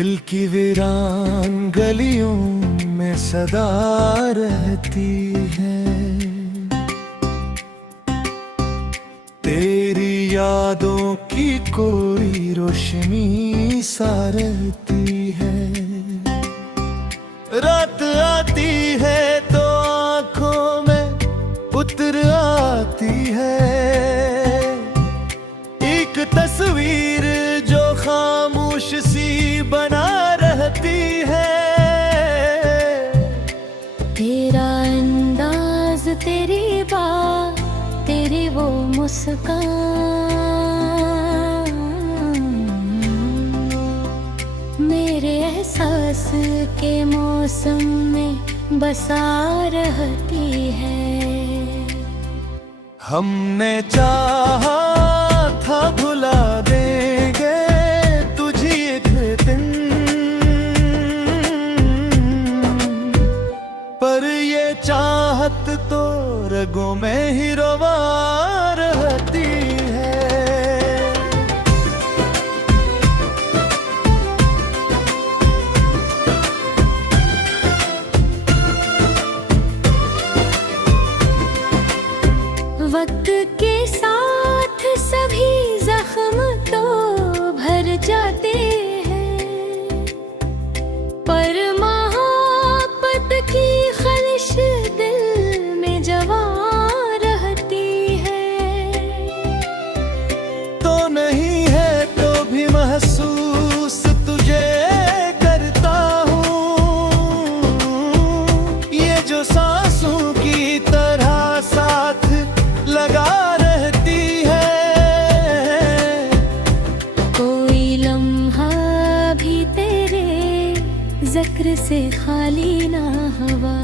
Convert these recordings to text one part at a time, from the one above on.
दिल की वीरान गलियों में सदा रहती है, तेरी यादों की कोई रोशनी सा रहती है। रात आती है तो आंखों में उतर आती है एक तस्वीर जो खामोश सी बना रहती है। तेरा अंदाज, तेरी बात, तेरी वो मुस्कान मेरे एहसास के मौसम में बसा रहती है। हमने चाहा था भुला देंगे तुझे एक दिन, पर ये चाहत तो रगों में ही रोवा रहती है। वक्त के साथ सभी जख्म तो भर जाते हैं, पर मोहब्बत की ख्वाहिश दिल में जवा रहती है। तो नहीं है तो भी महसूस तुझे करता हूँ, ये जो सांसों की तरह साथ लगा रहती है। कोई लम्हा भी तेरे जिक्र से खाली ना हुआ,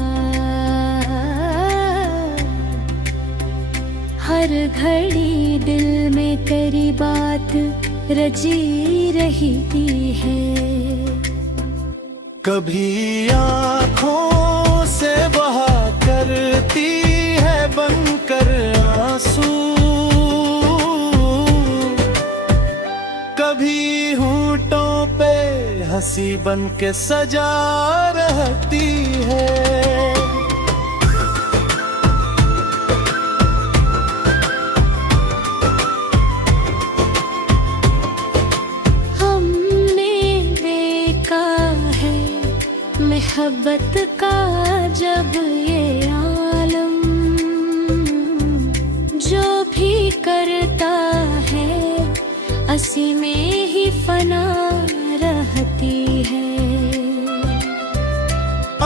हर घड़ी दिल में तेरी बात रची रहती है। कभी आँखों से बहा करती है बनकर आंसू, कभी होंठों पे हंसी बन के सजा रहती है। हमने देखा है मोहब्बत का जब ये आलम, जो भी करता है असी में ही फना रहती है।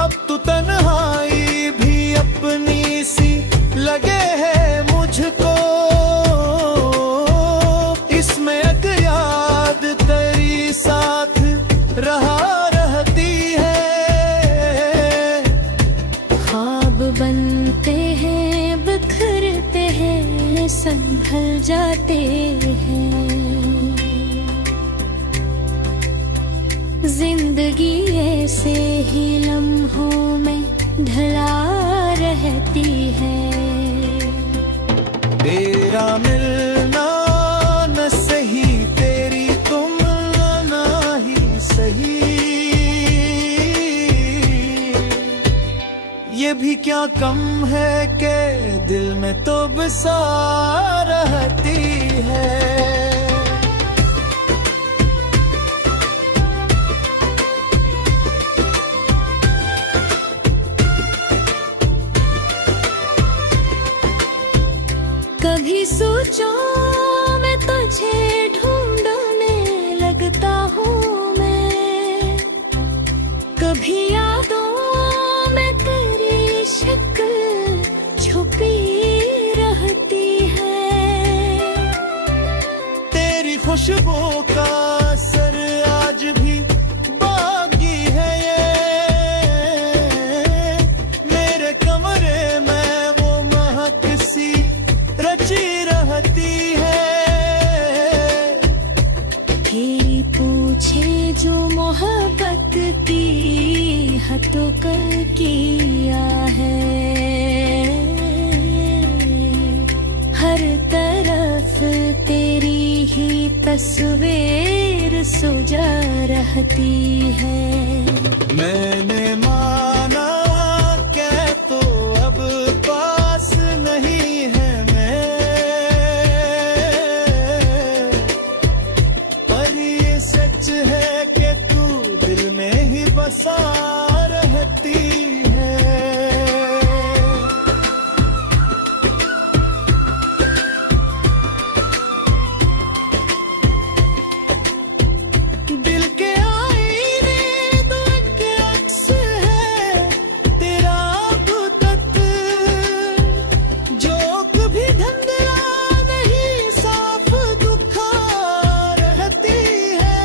अब तो तन्हाई भी अपनी सी लगे है मुझको, इसमें एक याद तेरी साथ रहा रहती है। ख्वाब बनते हैं, बिखरते हैं, संभल जाते हैं। जिंदगी ऐसे ही लम्हों में ढला रहती है। तेरा मिलना न सही, तेरी तुम ना ही सही, ये भी क्या कम है के दिल में तो बसा रहती है। कभी सोचो मैं तुझे ढूंढने लगता हूँ मैं, कभी यादों में तेरी शक्ल छुपी रहती है। तेरी खुशबू का असर आज भी बाकी है, ये मेरे कमरे में वो महक सी रची रहती है। तेरी पूछे जो मोहब्बत की हदों कर किया है, हर तरफ तेरी ही तस्वीर सुजा रहती है। मैंने माना क्या तो अब पास नहीं है मैं, पर ये सच है कि तू दिल में ही बसा रहती है। दिल के आईने दो के अक्स है तेरा अब तक, जो कभी धंधला नहीं साफ दुखा रहती है।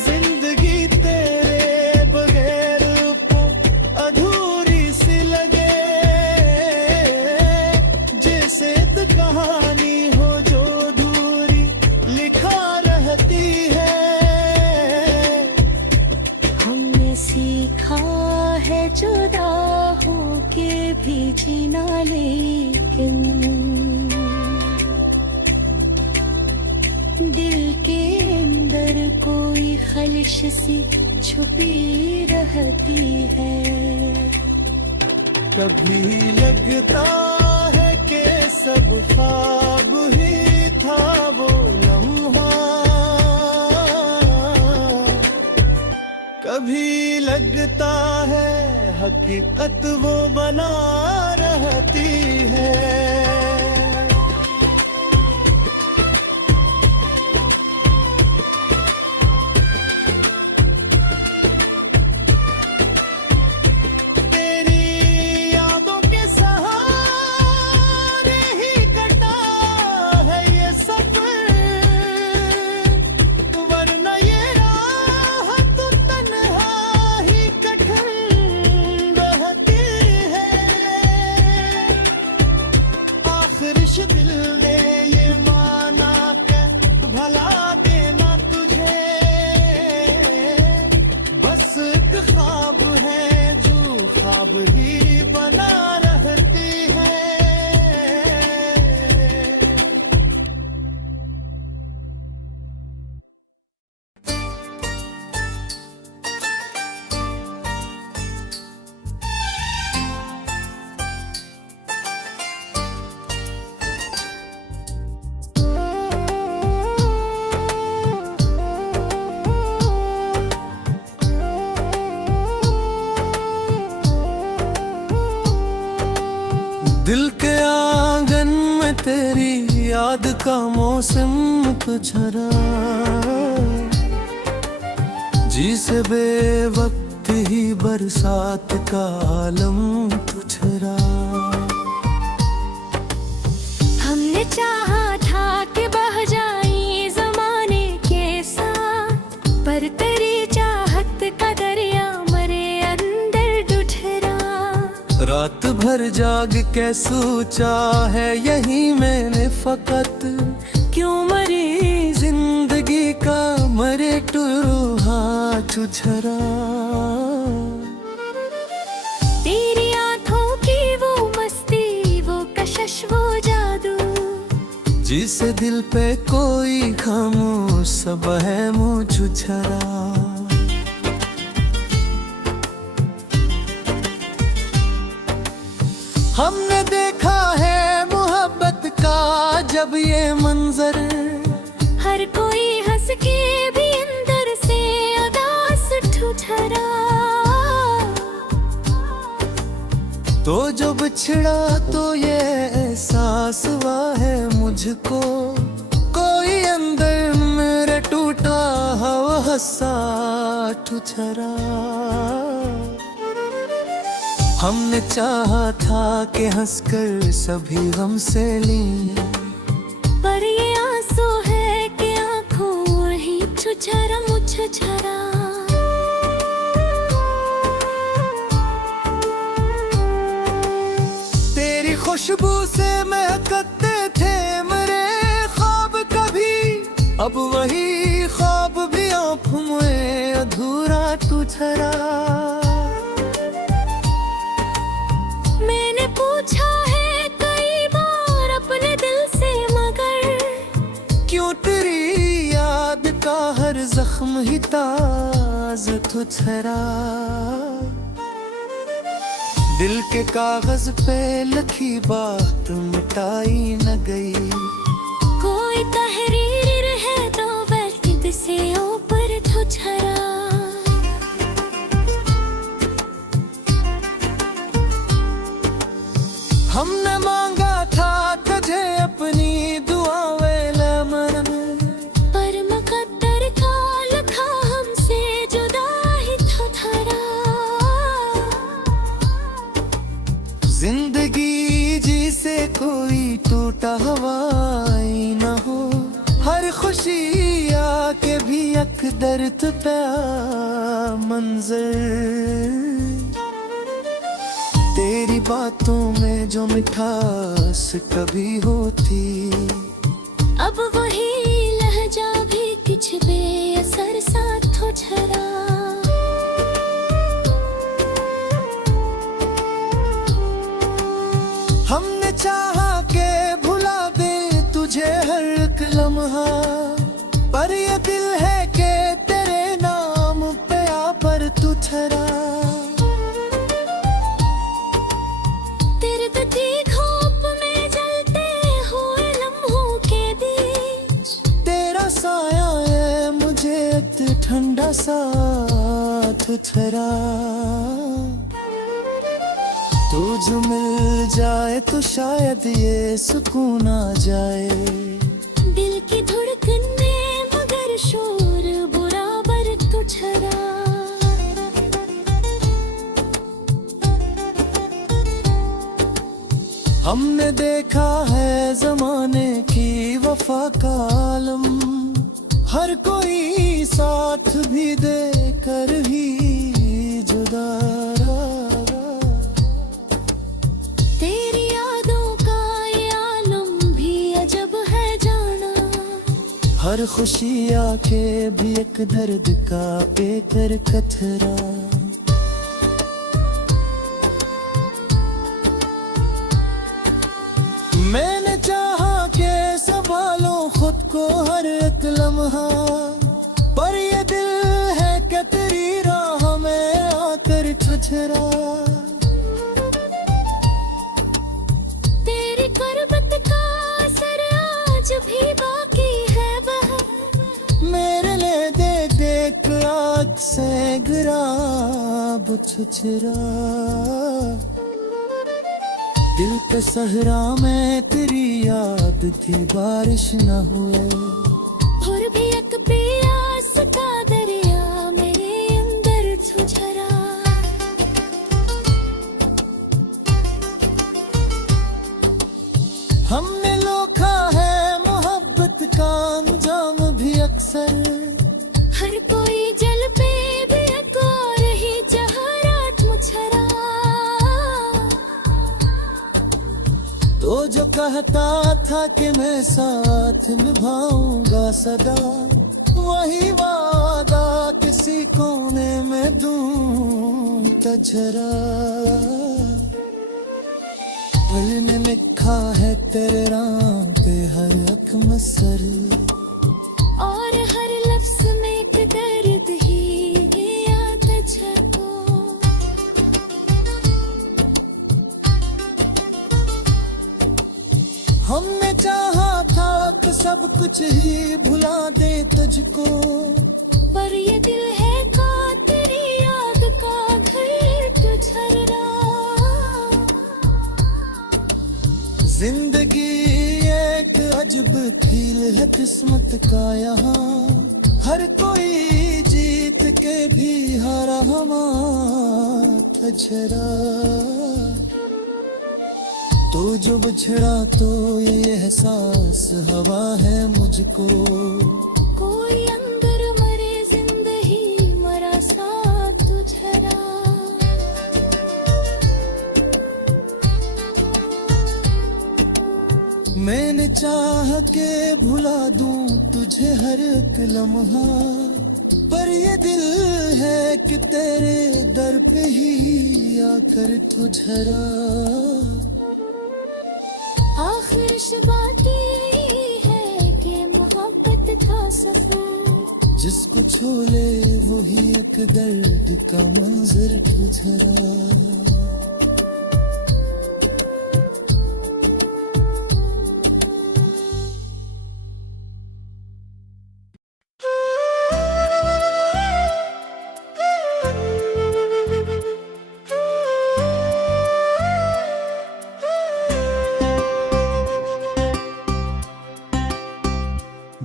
जिंदगी तेरे बगैर को अधूरी सी लगे, जैसे तो कहानी हो जो अधूरी लिखा रहती है। हमने सीखा है जुदा होके भी जीना, लेकिन दिल के अंदर कोई खलिश सी छुपी रहती है। कभी लगता है कि सब ख्वाब ही था वो लम्हा, कभी लगता है हकीकत वो बना रहती है। तेरी यादों के सहारे ही कटा है ये सफर, वरना ये राह तो तन्हा ही कठिन रहती है। आखिरिश दिल ने ये माना कि भला देना तुझे, बस एक ख्वाब है जो ख्वाब ही बना रहती है। दिल के आंगन में तेरी याद का मौसम कुछरा, जी से बेवक्त ही बरसात का आलम तुझरा। हमने चाहा था कि बह जाए जमाने के साथ, पर तेरी चाहत का दरिया मरे अंदर डुठरा। रात भर जाग के सोचा है यही मैंने फकत, क्यों मरी जिंदगी का मरे टुरूहा छुछरा। तेरी आंखों की वो मस्ती, वो कशिश, वो जादू, जिसे दिल पे कोई खामोश सब है मुँह छुछरा। हमने देखा है मोहब्बत का जब ये मंजर, हर कोई हंस के भी अंदर से उदास ठुठरा। तो जो बिछड़ा तो ये एहसास हुआ है मुझको, कोई अंदर मेरे टूटा हवा हंसा ठुठरा। हमने चाहा था कि हंसकर सभी गम से ली, पर ये आंसू है कि आंखों ही छुछरा मुझछरा। तेरी खुशबू से महकते थे मेरे ख्वाब कभी, अब वही ख्वाब भी आँखों में अधूरा तुझरा। मैंने पूछा है कई बार अपने दिल से जख्म ही ताज़ तो छरा। दिल के कागज पे लिखी बात मिटाई न गई। कोई तहरीर है तो वक्त से ऊपर तो छरा। हमने मांगा था तुझे अपनी दुआएं लेमन, पर मुकद्दर का लिखा हमसे जुदा ही तो थरा। जिंदगी जी से कोई टूटा हवाई न हो, हर खुशी आके भी एक दर्द पे मंजर। तेरी बातों में जो मिठास कभी होती, अब वही लहजा भी कुछ बेअसर सा तो छरा। हमने चाहा के भुला दे तुझे हर एक लम्हा, पर ये दिल है कि तेरे नाम पे आ पर तू ठहरा। तेरे दर्दी खोप में जलते हुए लम्हों के बीच, तेरा साया है मुझे एक ठंडा साथ ठहरा। तू जो मिल जाए तो शायद ये सुकून आ जाए। दिल की धड़कन में मगर शोर बराबर तो छरा। हमने देखा है जमाने की वफा का आलम, हर कोई साथ भी देकर ही जुदा रहा। तेरी यादों का ये आलम भी अजब है जाना, हर खुशी आके भी एक दर्द का बेकर कतरा। मैंने चाहा के संभालो खुद को हर एक लम्हा, पर ये दिल है कि तेरी राह में आकर ठुठरा। तेरी कुर्बत का असर आज भी बाकी है वह, मेरे लिए देख देख आग से गिरा बुछरा। दिल के सहरा में तेरी याद की बारिश न हुए, और भी एक प्यास का दरिया मेरे अंदर झुझरा। हमने लोखा है मोहब्बत का अंजाम भी अक्सर, हर कोई जल पे भी एक और ही चाह रात मुछरा। तो जो कहता था कि मैं साथ निभाऊंगा सदा, वही वादा किसी कोने में दूं तजरा। पल ने लिखा है तेरे राम पे हर अख में सर, और हर लफ्ज में एक दर्द ही याद छको। हमने चाहा था कि सब कुछ ही भुला दे तुझको, पर ये दिल है का तेरी याद का घर तुझरा। जिंदगी एक अजब खेल है किस्मत का यहाँ, हर कोई जीत के भी हारा हमारा झरा। तो जो बिछड़ा तो ये एहसास हवा है मुझको, कोई अंदर मरे जिंदगी मरा सा तुझरा। मैंने चाह के भुला दूं तुझे हर एक लम्हा, पर ये दिल है कि तेरे दर पे ही आकर तुझरा। आखिर इस बात ये है कि मोहब्बत का सफर जिसको छोले वही एक दर्द का मंजर गुजरा।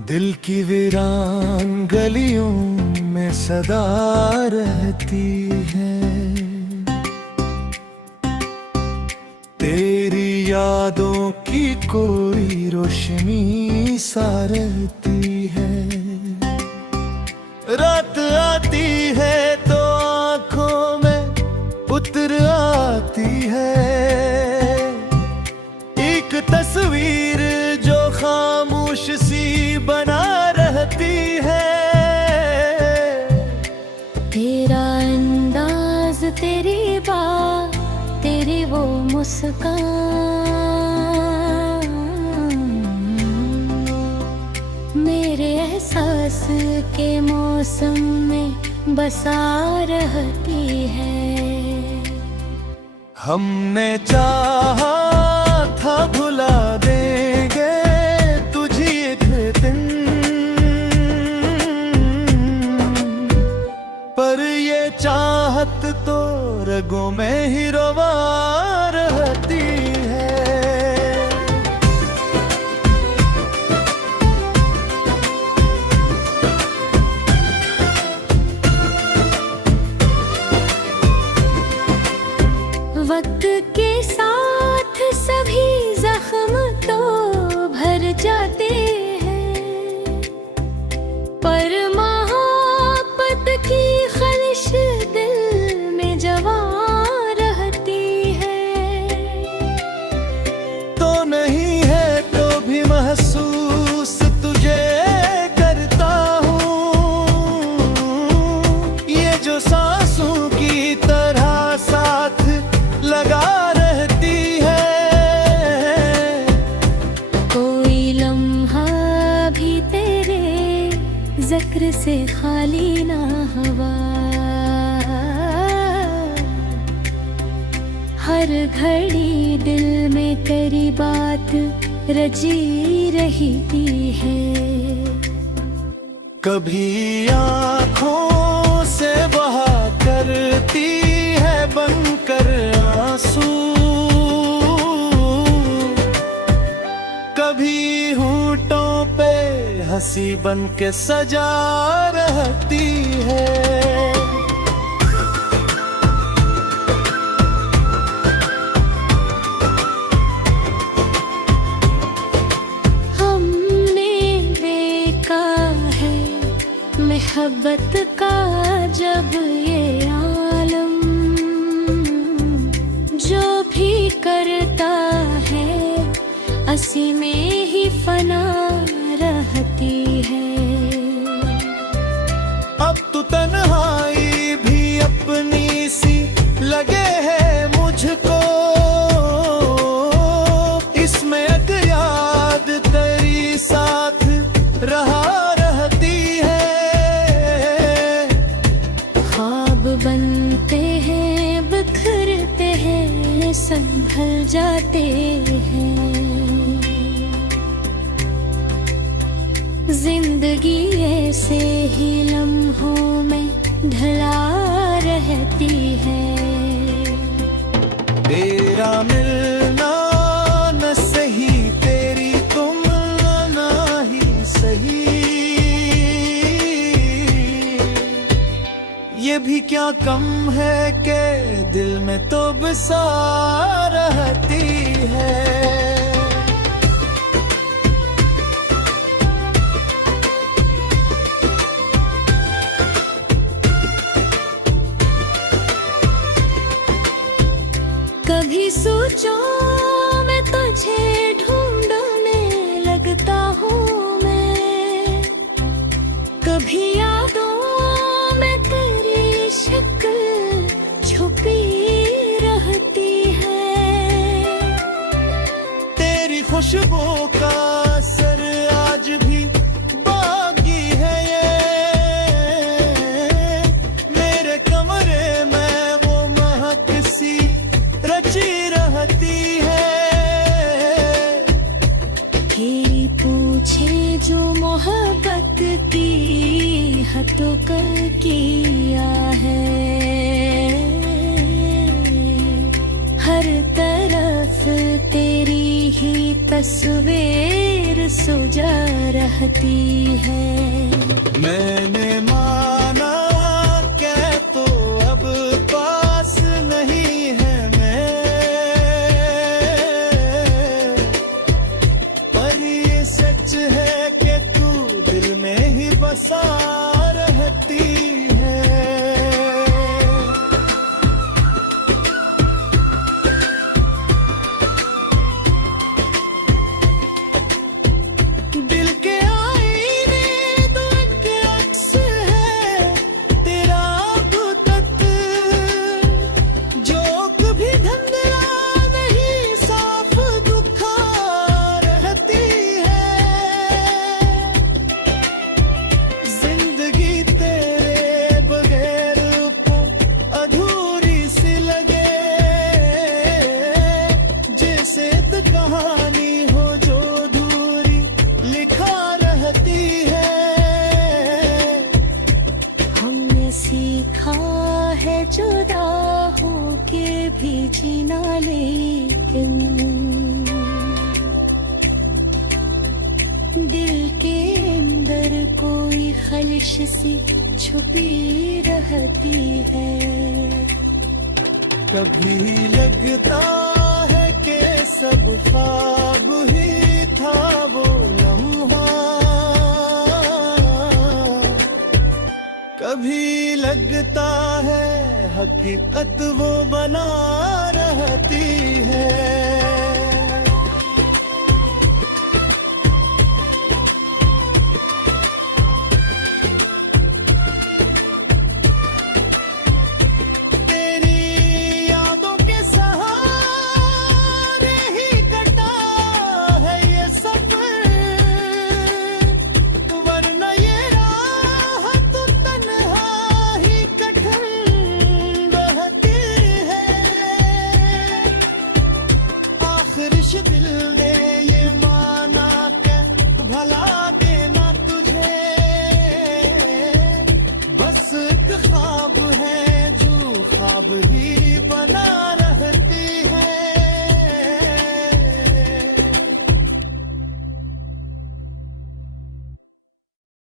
दिल की वीरान गलियों में सदा रहती है, तेरी यादों की कोई रोशनी सा रहती है। रात आती है तो आंखों में उतर आती है एक तस्वीर जो खामोश सी बना रहती है। तेरा अंदाज, तेरी बात, तेरी वो मुस्कान मेरे एहसास के मौसम में बसा रहती है। हमने चाहा था भुला देंगे तुझे एक दिन, पर ये चाहत तो रगों में ही रोवा रहती है। वक्त के साथ सभी जख्म तो भर जाते हैं, पर मोहब्बत की ख्वाहिश दिल में जवा रहती है। तो नहीं है तो भी महसूस तुझे करता हूँ, ये जो सांसों की तरह साथ लगा रहती है। कोई लम्हा भी तेरे जिक्र से खाली ना हुआ, हर घड़ी दिल में तेरी बात रची रहती है। कभी आँखों से बहा करती है बनकर आंसू, कभी होठों पे हंसी बन के सजा रहती है। हमने देखा है मोहब्बत का जब ये आलम, जो भी करता है असी में ही फना रहती है। अब तो तन्हाई भी अपनी सी लगे है मुझको, इसमें एक याद तेरी साथ रहा रहती है। ख्वाब बनते हैं, बिखरते हैं, संभल जाते हैं। जिंदगी ऐसे ही लम्हों में ढला रहती है। तेरा मिलना न सही, तेरी तुम ना ही सही, ये भी क्या कम है के दिल में तो बसा रहती है। कभी सोचो मैं तुझे ढूंढने लगता हूँ मैं, कभी यादों में तेरी शक्ल छुपी रहती है। तेरी खुशबू का असर आज भी बाकी है ये, तस्वीर सुजा रहती है। मैंने माना क्या तो अब पास नहीं है मैं, पर ये सच है कि तू दिल में ही बसा रहती है। दिल के आईने दो के अक्स है तेरा अब तक, जो कभी धंधला नहीं साफ दुखा रहती है। जिंदगी तेरे बगैर को अधूरी सी लगे, जैसे तो कहानी हो जो अधूरी लिखा रहती है। हमने सीखा है जुदा होके भी जीना, लेकिन दिल के अंदर कोई खलिश सी छुपी रहती है। कभी लगता है कि सब ख्वाब ही था वो लम्हा, कभी लगता है हकीकत वो बना रहती है। तेरी यादों के सहारे ही कटा है ये सफर, वरना ये राह तो तन्हा ही कठिन रहती है। आखिरिश दिल ने ये माना कि भला देना तुझे, बस एक ख्वाब है जो ख्वाब ही बना